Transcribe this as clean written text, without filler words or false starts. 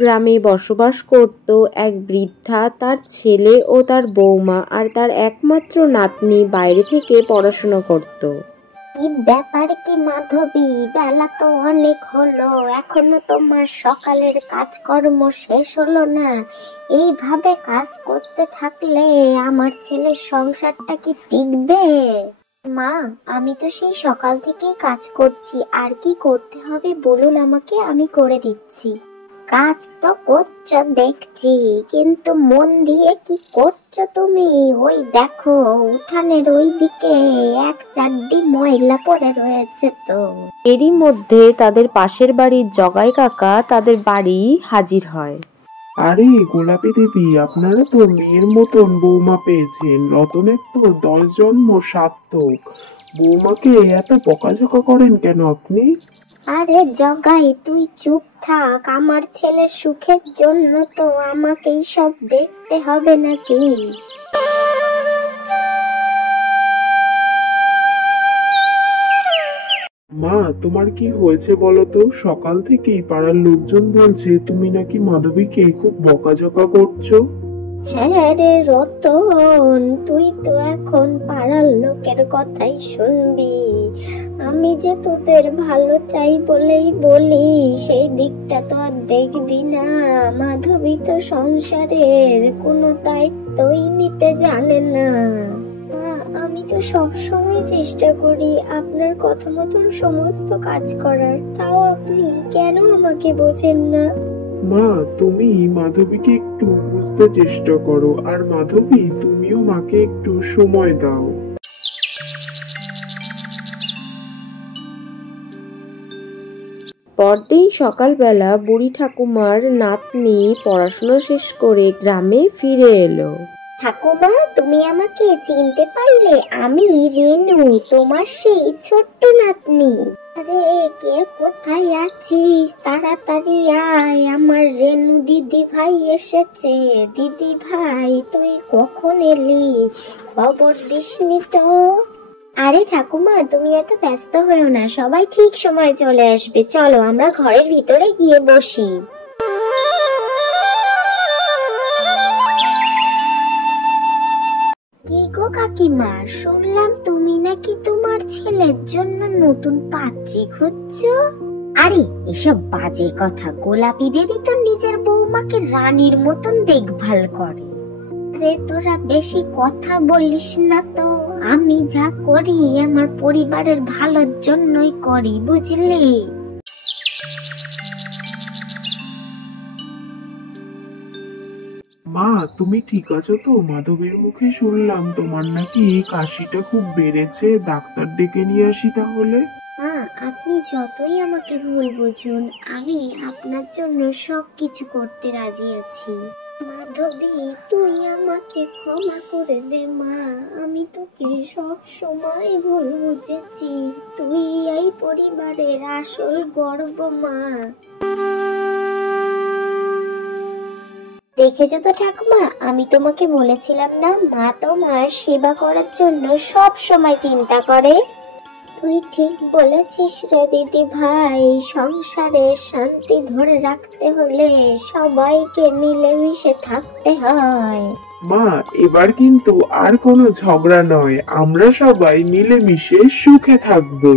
গ্রামে বসবাস করত এক বৃদ্ধা, তার ছেলে ও তার বৌমা আর তার একমাত্র নাতনি বাইরে থেকে পড়াশোনা করত। এই ব্যাপার কি মাধবী, বেলা তো অনেক হলো, এখনো তোমার সকালের কাজকর্ম শেষ হলো না? এইভাবে কাজ করতে থাকলে আমার ছেলের সংসারটা কি টিকবে? মা, আমি তো সেই সকাল থেকেই কাজ করছি, আর কি করতে হবে বলুন আমাকে, আমি করে দিচ্ছি। কাজ তো করছো দেখছি, কিন্তু মন দিয়ে কি করছো তুমি? ওই দেখো, উঠানের ওই দিকে এক চারটি ময়লা পড়ে রয়েছে তো। এরই মধ্যে তাদের পাশের বাড়ির জগাই কাকা তাদের বাড়ি হাজির হয়। আরে গোলাপি দেবী, আপনারা তো মেয়ের মতন বৌমা পেয়েছেন। রতনের তো 10 জন্ম সার্থক। বৌমাকে এত বকাঝকা করেন কেন আপনি? আরে জগাই, তুই চুপ থাক, আমার ছেলের সুখের জন্য তো আমাকেই সব দেখতে হবে নাকি? মা, তোমার কি হয়েছে বলো তো? সকাল থেকেই পাড়ার লোকজন বলছে তুমি নাকি মাধবীকে খুব বকাঝকা করছো। হ্যাঁ রে রতন, তুই তো এখন পাড়ার লোকের কথাই শুনবি। আমি যে তোদের ভালো চাই বলেই বলি, সেই দিকটা তো আর দেখবি না। মাধবী তো সংসারের কোনো দায়িত্বই নিতে জানে না। আমি তো সব সময় চেষ্টা করি আপনার কথা মতন সমস্ত কাজ করার, তাও আপনি কেন আমাকে বোঝেন না? মা, তুমি মাধবীকে একটু বুঝতে চেষ্টা করো, আর মাধবী তুমিও মাকে একটু সময় দাও। পরদিন সকালবেলা বুড়ি ঠাকুমার নাতনি পড়াশোনা শেষ করে গ্রামে ফিরে এলো। ঠাকুমা, তুমি আমাকে চিনতে পারলে? আমি রেনু, তোমার সেই ছোট্ট নাতনি। আরে কে কোথায় আছিস? তাড়াতাড়ি আয়, আমার রেনু দিদি ভাই এসেছে। দিদি ভাই, তুই কখন এলি? খবর দিসনি তো? আরে ঠাকুমা, তুমি এত ব্যস্ত হয়েও না, সবাই ঠিক সময় চলে আসবে। চলো আমরা ঘরের ভিতরে গিয়ে বসি। কি গো কাকিমা, শুনলাম তুমি নাকি তোমার ছেলের জন্য নতুন পাত্রী খুঁজছো? আরে এসব বাজে কথা, গোলাপি দেবী তো নিজের বৌমাকে রানীর মতন দেখভাল করে। আরে তোরা বেশি কথা বলিস না তো, আমি যা করি আমার পরিবারের ভালোর জন্যই করি, বুঝলি? মা, তুমি ঠিক আছো তো? মাধবীর মুখে শুনলাম তোমার নাকি কাশিটা খুব বেড়েছে, ডাক্তার ডেকে নিয়ে আসি তাহলে। আপনি যতই আমাকে ভুল বুঝুন, আমি আপনার জন্য সবকিছু করতে রাজি আছি। মাধবী, তুই আমাকে ক্ষমা করে দে মা, আমি তোকে সব সময় ভুল বুঝেছি। তুই এই পরিবারের আসল গর্ব মা। দেখেছো তো ঠাকুমা, আমি তোমাকে বলেছিলাম না, মা তোমার সেবা করার জন্য সব সময় চিন্তা করে। তুই ঠিক বলেছিস রে দিদি ভাই, সংসারে শান্তি ধরে রাখতে হলে সবাইকে মিলেমিশে থাকতে হয়। মা, এবার কিন্তু আর কোনো ঝগড়া নয়, আমরা সবাই মিলেমিশে সুখে থাকবো।